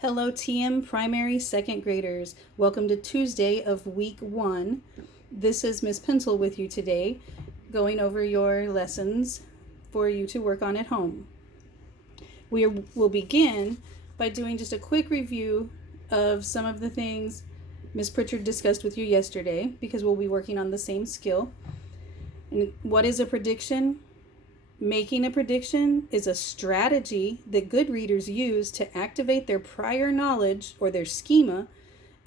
Hello, TM primary second graders. Welcome to Tuesday of week 1. This is Miss Pencil with you today, going over your lessons for you to work on at home. We'll begin by doing just a quick review of some of the things Miss Pritchard discussed with you yesterday, because we'll be working on the same skill. And what is a prediction? Making a prediction is a strategy that good readers use to activate their prior knowledge or their schema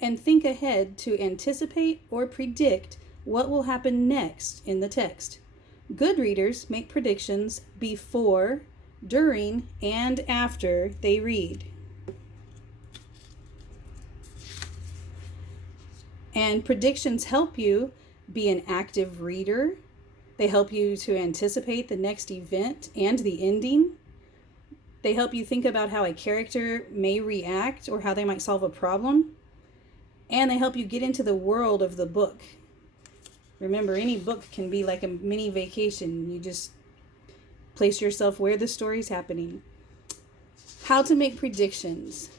and think ahead to anticipate or predict what will happen next in the text. Good readers make predictions before, during, and after they read. And predictions help you be an active reader. They help you to anticipate the next event and the ending. They help you think about how a character may react or how they might solve a problem. And they help you get into the world of the book. Remember, any book can be like a mini vacation. You just place yourself where the story's happening. How to make predictions.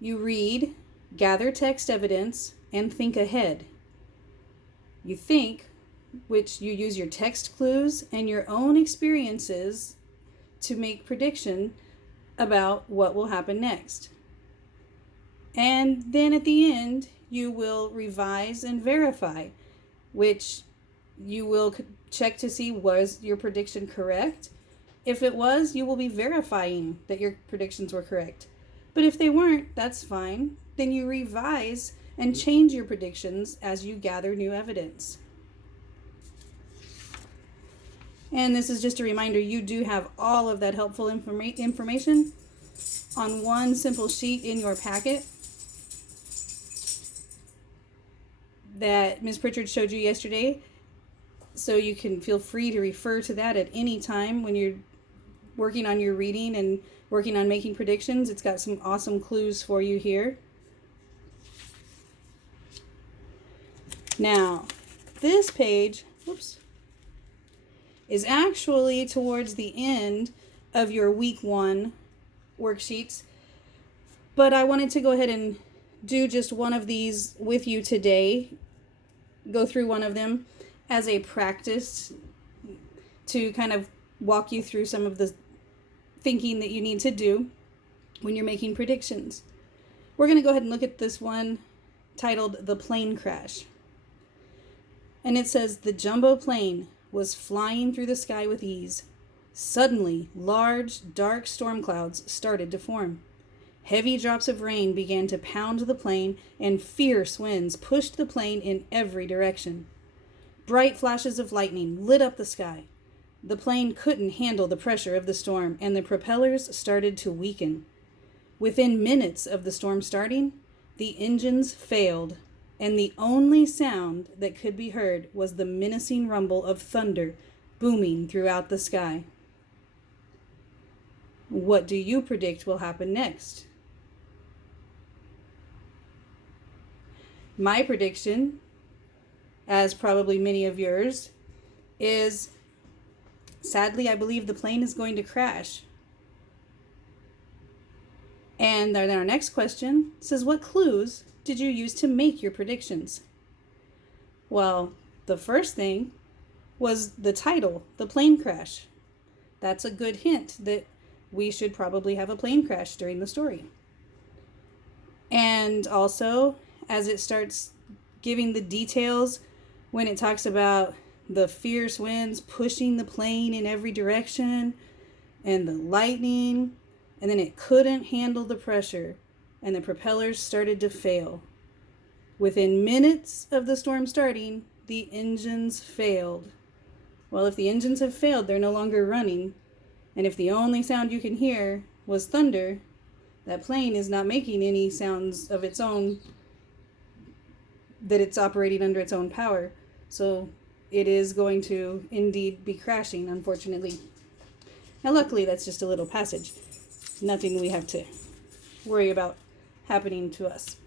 You read, gather text evidence, and think ahead. You think, which you use your text clues and your own experiences to make prediction about what will happen next. And then at the end, you will revise and verify, which you will check to see, was your prediction correct? If it was, you will be verifying that your predictions were correct. But if they weren't, that's fine. Then you revise and change your predictions as you gather new evidence. And this is just a reminder, you do have all of that helpful information on one simple sheet in your packet that Ms. Pritchard showed you yesterday. So you can feel free to refer to that at any time when you're working on your reading and working on making predictions. It's got some awesome clues for you here. Now, this page, is actually towards the end of your week 1 worksheets. But I wanted to go ahead and do just one of these with you today. Go through one of them as a practice to kind of walk you through some of the thinking that you need to do when you're making predictions. We're going to go ahead and look at this one titled The Plane Crash. And it says, the jumbo plane was flying through the sky with ease. Suddenly, large, dark storm clouds started to form. Heavy drops of rain began to pound the plane, and fierce winds pushed the plane in every direction. Bright flashes of lightning lit up the sky. The plane couldn't handle the pressure of the storm, and the propellers started to weaken. Within minutes of the storm starting, the engines failed, and the only sound that could be heard was the menacing rumble of thunder booming throughout the sky. What do you predict will happen next? My prediction, as probably many of yours, is, sadly, I believe the plane is going to crash. And then our next question says, what clues did you use to make your predictions? Well, the first thing was the title, The Plane Crash. That's a good hint that we should probably have a plane crash during the story. And also, as it starts giving the details, when it talks about the fierce winds pushing the plane in every direction, and the lightning, and then it couldn't handle the pressure, and the propellers started to fail. Within minutes of the storm starting, the engines failed. Well, if the engines have failed, they're no longer running. And if the only sound you can hear was thunder, that plane is not making any sounds of its own, that it's operating under its own power. So it is going to indeed be crashing, unfortunately. Now, luckily, that's just a little passage. Nothing we have to worry about happening to us.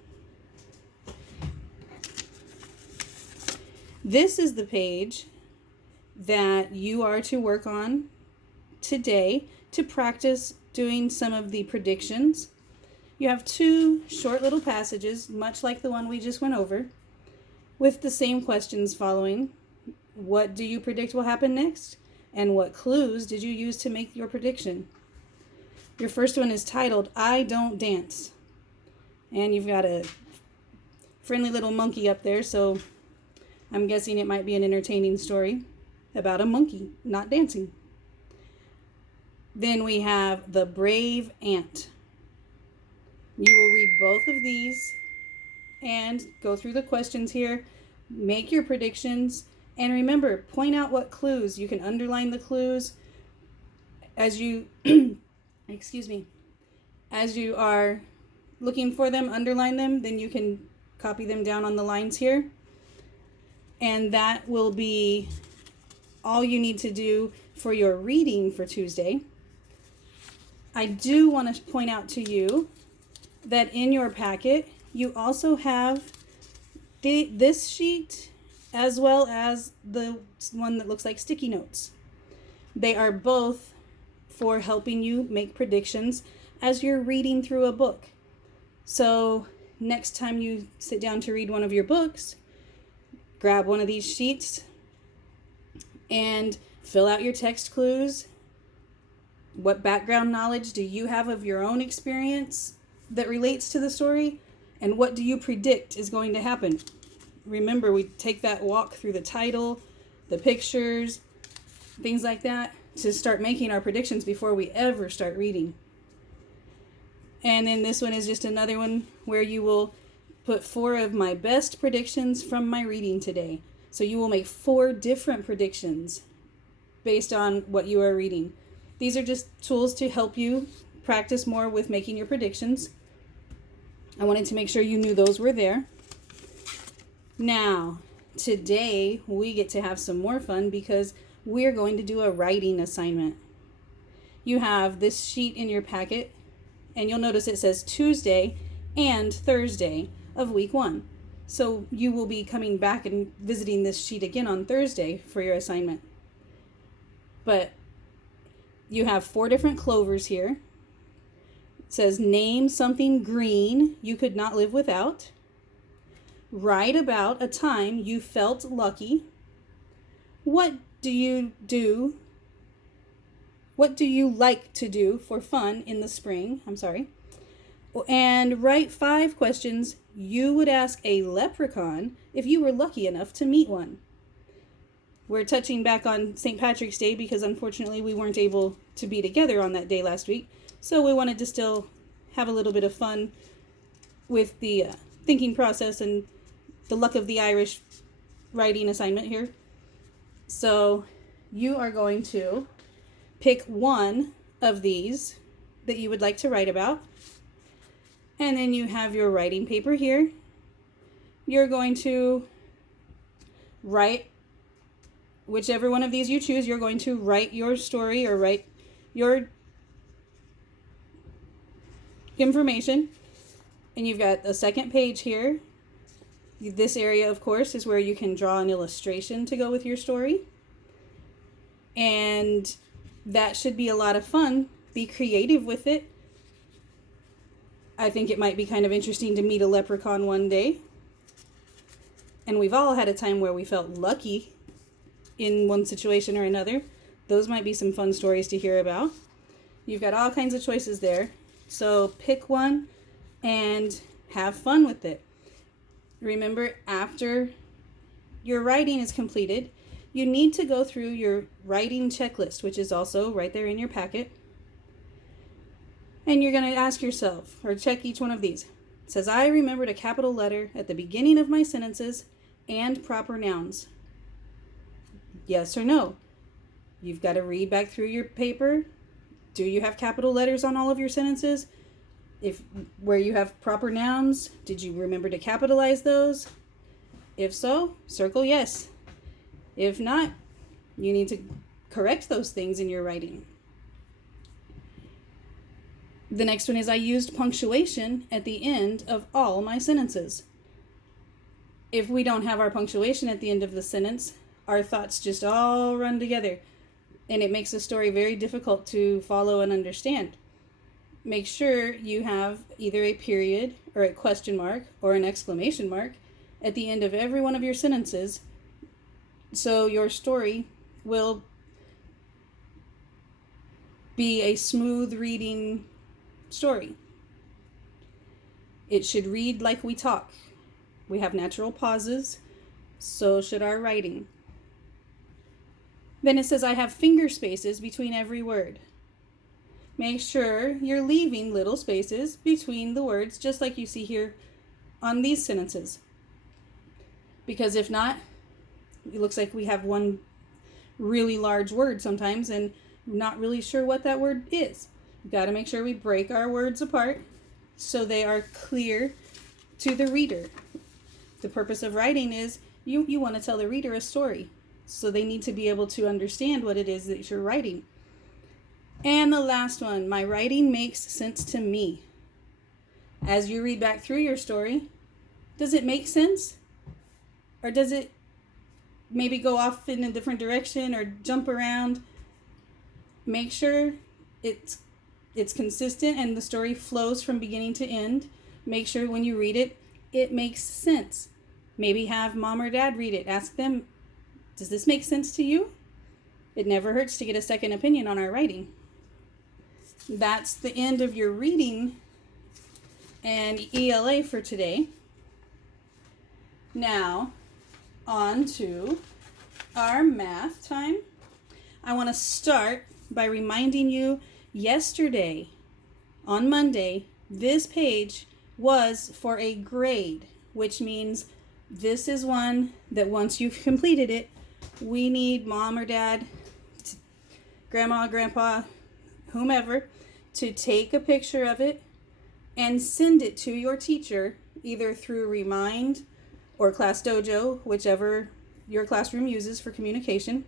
This is the page that you are to work on today to practice doing some of the predictions. You have two short little passages, much like the one we just went over, with the same questions following. What do you predict will happen next? And what clues did you use to make your prediction? Your first one is titled, I Don't Dance. And you've got a friendly little monkey up there, so I'm guessing it might be an entertaining story about a monkey not dancing. Then we have The Brave Ant. You will read both of these and go through the questions here, make your predictions, and remember, point out what clues. You can underline the clues as you, as you are looking for them, underline them, then you can copy them down on the lines here. And that will be all you need to do for your reading for Tuesday. I do want to point out to you that in your packet, you also have this sheet as well as the one that looks like sticky notes. They are both for helping you make predictions as you're reading through a book. So next time you sit down to read one of your books, grab one of these sheets and fill out your text clues. What background knowledge do you have of your own experience that relates to the story? And what do you predict is going to happen? Remember, we take that walk through the title, the pictures, things like that, to start making our predictions before we ever start reading. And then this one is just another one where you will put 4 of my best predictions from my reading today. So you will make 4 different predictions based on what you are reading. These are just tools to help you practice more with making your predictions. I wanted to make sure you knew those were there. Now, today we get to have some more fun because we're going to do a writing assignment. You have this sheet in your packet, and you'll notice it says Tuesday and Thursday of week 1. So you will be coming back and visiting this sheet again on Thursday for your assignment. But you have 4 different clovers here. It says name something green you could not live without. Write about a time you felt lucky. What do you like to do for fun in the spring? And write 5 questions you would ask a leprechaun if you were lucky enough to meet one. We're touching back on St. Patrick's Day because unfortunately we weren't able to be together on that day last week. So we wanted to still have a little bit of fun with the thinking process and the luck of the Irish writing assignment here. So you are going to pick one of these that you would like to write about. And then you have your writing paper here. You're going to write whichever one of these you choose. You're going to write your story or write your information. And you've got a second page here. This area, of course, is where you can draw an illustration to go with your story. And that should be a lot of fun. Be creative with it. I think it might be kind of interesting to meet a leprechaun one day. And we've all had a time where we felt lucky in one situation or another. Those might be some fun stories to hear about. You've got all kinds of choices there. So pick one and have fun with it. Remember, after your writing is completed, you need to go through your writing checklist, which is also right there in your packet. And you're going to ask yourself, or check each one of these. It says, I remembered a capital letter at the beginning of my sentences and proper nouns. Yes or no? You've got to read back through your paper. Do you have capital letters on all of your sentences? If where you have proper nouns, did you remember to capitalize those? If so, circle yes. If not, you need to correct those things in your writing. The next one is I used punctuation at the end of all my sentences. If we don't have our punctuation at the end of the sentence, our thoughts just all run together, and it makes the story very difficult to follow and understand. make sure you have either a period or a question mark or an exclamation mark at the end of every one of your sentences, so your story will be a smooth reading story. It should read like we talk. We have natural pauses, so should our writing. Then it says, I have finger spaces between every word. Make sure you're leaving little spaces between the words, just like you see here on these sentences. Because if not, it looks like we have one really large word sometimes and not really sure what that word is. We've got to make sure we break our words apart so they are clear to the reader. The purpose of writing is you want to tell the reader a story, so they need to be able to understand what it is that you're writing. And the last one, my writing makes sense to me. As you read back through your story, does it make sense? Or does it maybe go off in a different direction or jump around? Make sure it's consistent and the story flows from beginning to end. Make sure when you read it, it makes sense. Maybe have mom or dad read it. Ask them, does this make sense to you? It never hurts to get a second opinion on our writing. That's the end of your reading and ELA for today. Now, on to our math time. I want to start by reminding you, yesterday, on Monday, this page was for a grade, which means this is one that once you've completed it, we need mom or dad, grandma, grandpa, whomever, to take a picture of it and send it to your teacher, either through Remind or Class Dojo, whichever your classroom uses for communication.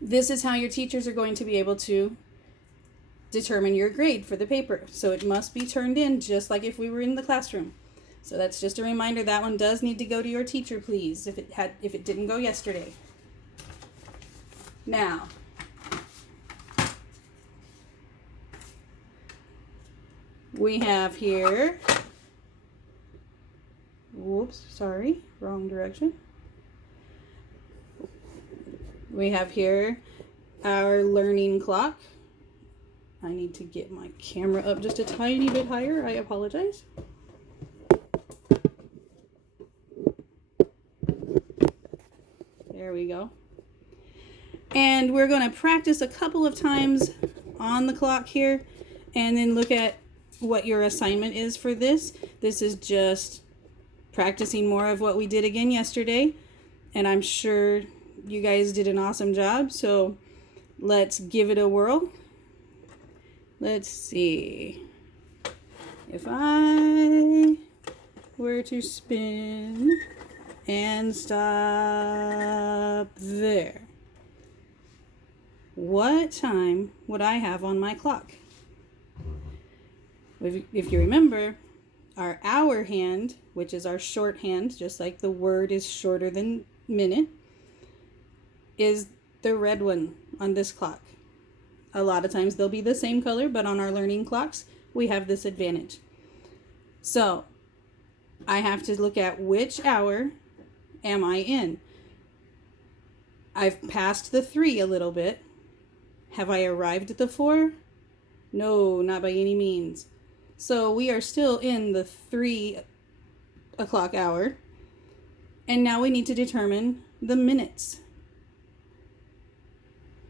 This is how your teachers are going to be able to determine your grade for the paper. So it must be turned in just like if we were in the classroom. So that's just a reminder, that one does need to go to your teacher, please, if it didn't go yesterday. Now, we have here, whoops, sorry, wrong direction. We have here our learning clock. I need to get my camera up just a tiny bit higher. I apologize. There we go. And we're going to practice a couple of times on the clock here and then look at what your assignment is for this. This is just practicing more of what we did again yesterday, and I'm sure you guys did an awesome job, so let's give it a whirl. Let's see. If I were to spin and stop there, what time would I have on my clock? If you remember, our hour hand, which is our shorthand, just like the word is shorter than minute, is the red one on this clock. A lot of times they'll be the same color, but on our learning clocks, we have this advantage. So I have to look at which hour am I in. I've passed the 3 a little bit. Have I arrived at the 4? No, not by any means. So we are still in the 3 o'clock hour. And now we need to determine the minutes.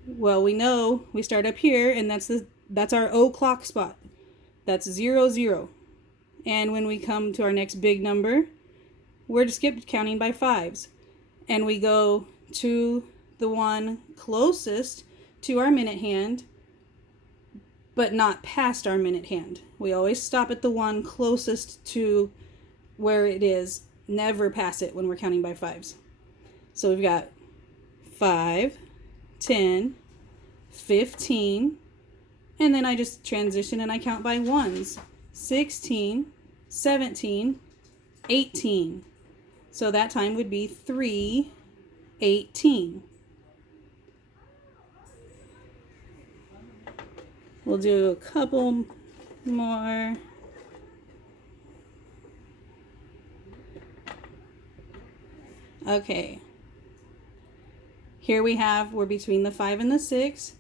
Well, we know we start up here, and that's our o'clock spot. That's 0, 0. And when we come to our next big number, we're just counting by 5s. And we go to the one closest to our minute hand, but not past our minute hand. We always stop at the one closest to where it is, never pass it when we're counting by 5s. So we've got 5, 10, 15, and then I just transition and I count by 1s. 16, 17, 18. So that time would be 3:18. We'll do a couple more. Okay. Here we're between the 5 and the 6,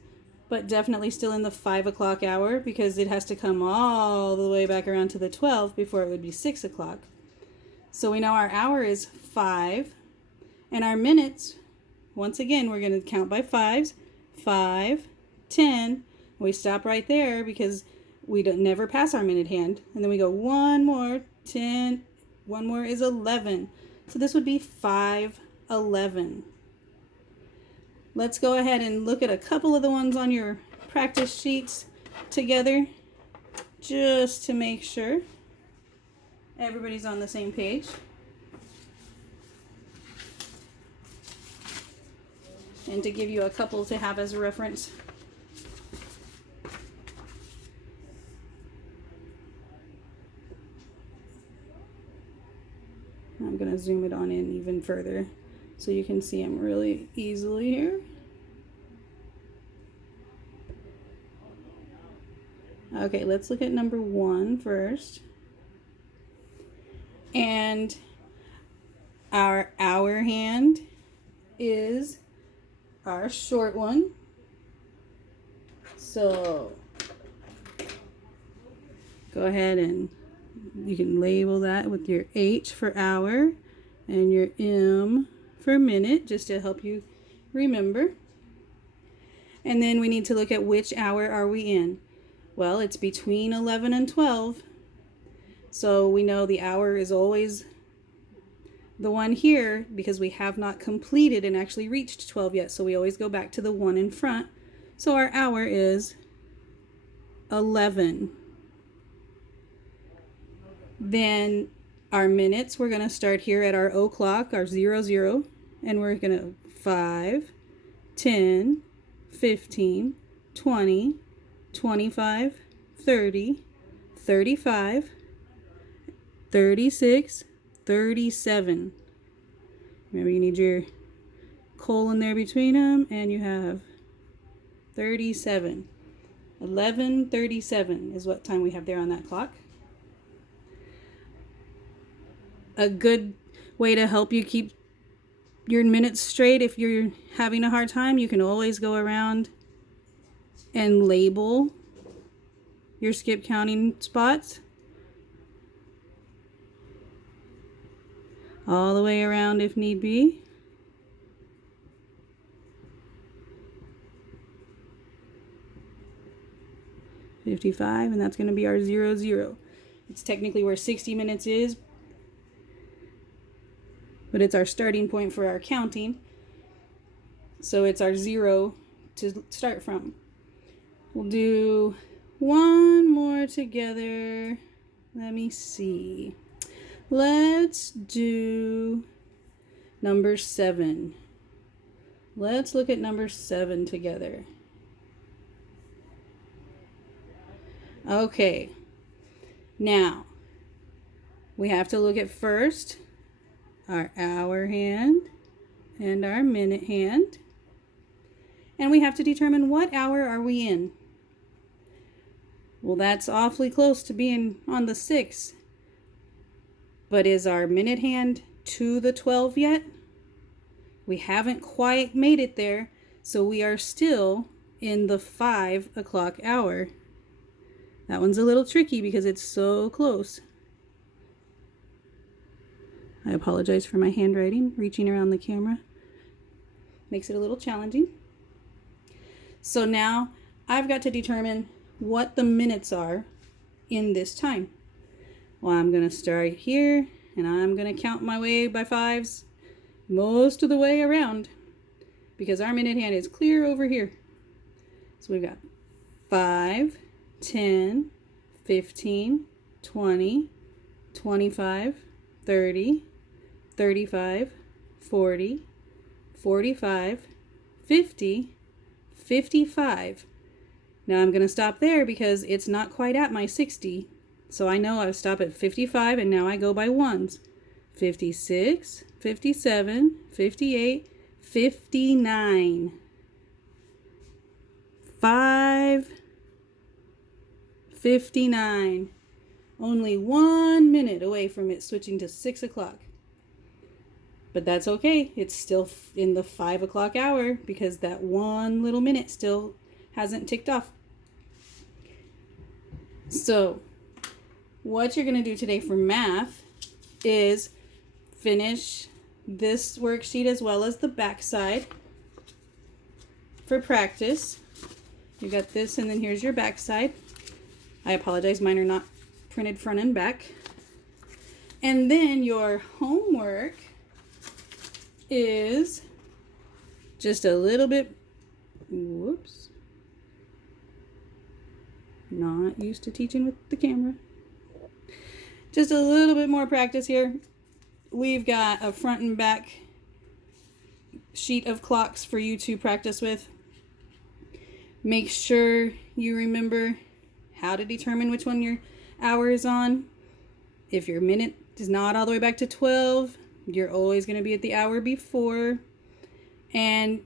but definitely still in the 5 o'clock hour because it has to come all the way back around to the 12 before it would be 6 o'clock. So we know our hour is 5, and our minutes, once again, we're going to count by 5s. 5, 10. We stop right there because we don't never pass our minute hand. And then we go one more, 10. One more is 11. So this would be 5:11. Let's go ahead and look at a couple of the ones on your practice sheets together just to make sure everybody's on the same page. And to give you a couple to have as a reference. I'm going to zoom it on in even further so you can see them really easily here. Okay, let's look at number 1 first. And our hour hand is our short one. So go ahead and you can label that with your H for hour and your M for minute, just to help you remember. And then we need to look at which hour are we in. Well, it's between 11 and 12. So we know the hour is always the one here because we have not completed and actually reached 12 yet. So we always go back to the one in front. So our hour is 11. Then our minutes, we're going to start here at our o'clock, our 00, and we're going to 5, 10, 15, 20, 25, 30, 35, 36, 37. Remember, you need your colon there between them, and you have 37. 11:37 is what time we have there on that clock. A good way to help you keep your minutes straight if you're having a hard time, you can always go around and label your skip counting spots all the way around if need be. $55, and that's going to be our 00. It's technically where 60 minutes is, but it's our starting point for our counting. So it's our 0 to start from. We'll do one more together. Let me see. Let's do number 7. Let's look at number 7 together. Okay. Now, we have to look at first our hour hand and our minute hand. And we have to determine what hour are we in. Well, that's awfully close to being on the 6. But is our minute hand to the 12 yet? We haven't quite made it there, so we are still in the 5 o'clock hour. That one's a little tricky because it's so close. I apologize for my handwriting. Reaching around the camera makes it a little challenging. So now I've got to determine what the minutes are in this time. Well, I'm going to start here and I'm going to count my way by 5s most of the way around because our minute hand is clear over here. So we've got 5, 10, 15, 20, 25, 30, 35, 40, 45, 50, 55. Now I'm going to stop there because it's not quite at my 60. So I know I've stopped at 55 and now I go by ones. 56, 57, 58, 59. 5, 6:59. Only 1 minute away from it switching to 6 o'clock. But that's okay. It's still in the 5 o'clock hour because that 1 little minute still hasn't ticked off. So, what you're going to do today for math is finish this worksheet as well as the back side for practice. You got this, and then here's your back side. I apologize, mine are not printed front and back. And then your homework is just a little bit, whoops, not used to teaching with the camera. Just a little bit more practice here. We've got a front and back sheet of clocks for you to practice with. Make sure you remember how to determine which one your hour is on. If your minute is not all the way back to 12, you're always going to be at the hour before. And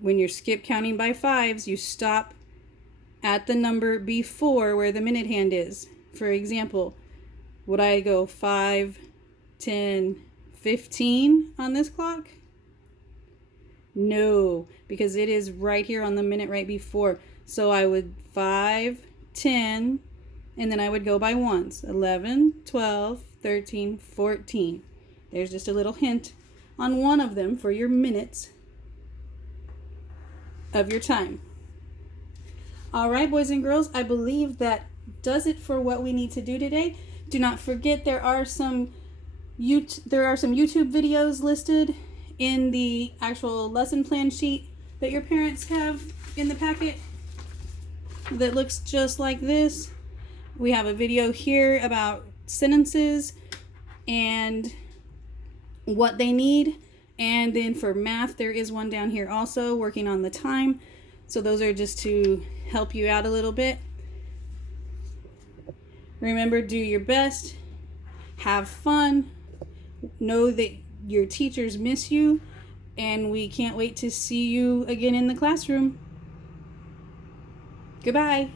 when you're skip counting by fives, you stop at the number before where the minute hand is. For example, would I go 5, 10, 15 on this clock? No, because it is right here on the minute right before. So I would 5, 10, and then I would go by ones. 11, 12, 13, 14. There's just a little hint on one of them for your minutes of your time. All right, boys and girls, I believe that does it for what we need to do today. Do not forget there are some YouTube videos listed in the actual lesson plan sheet that your parents have in the packet that looks just like this. We have a video here about sentences and what they need. And then for math, there is one down here also working on the time. So those are just to help you out a little bit. Remember, do your best. Have fun. Know that your teachers miss you. And we can't wait to see you again in the classroom. Goodbye.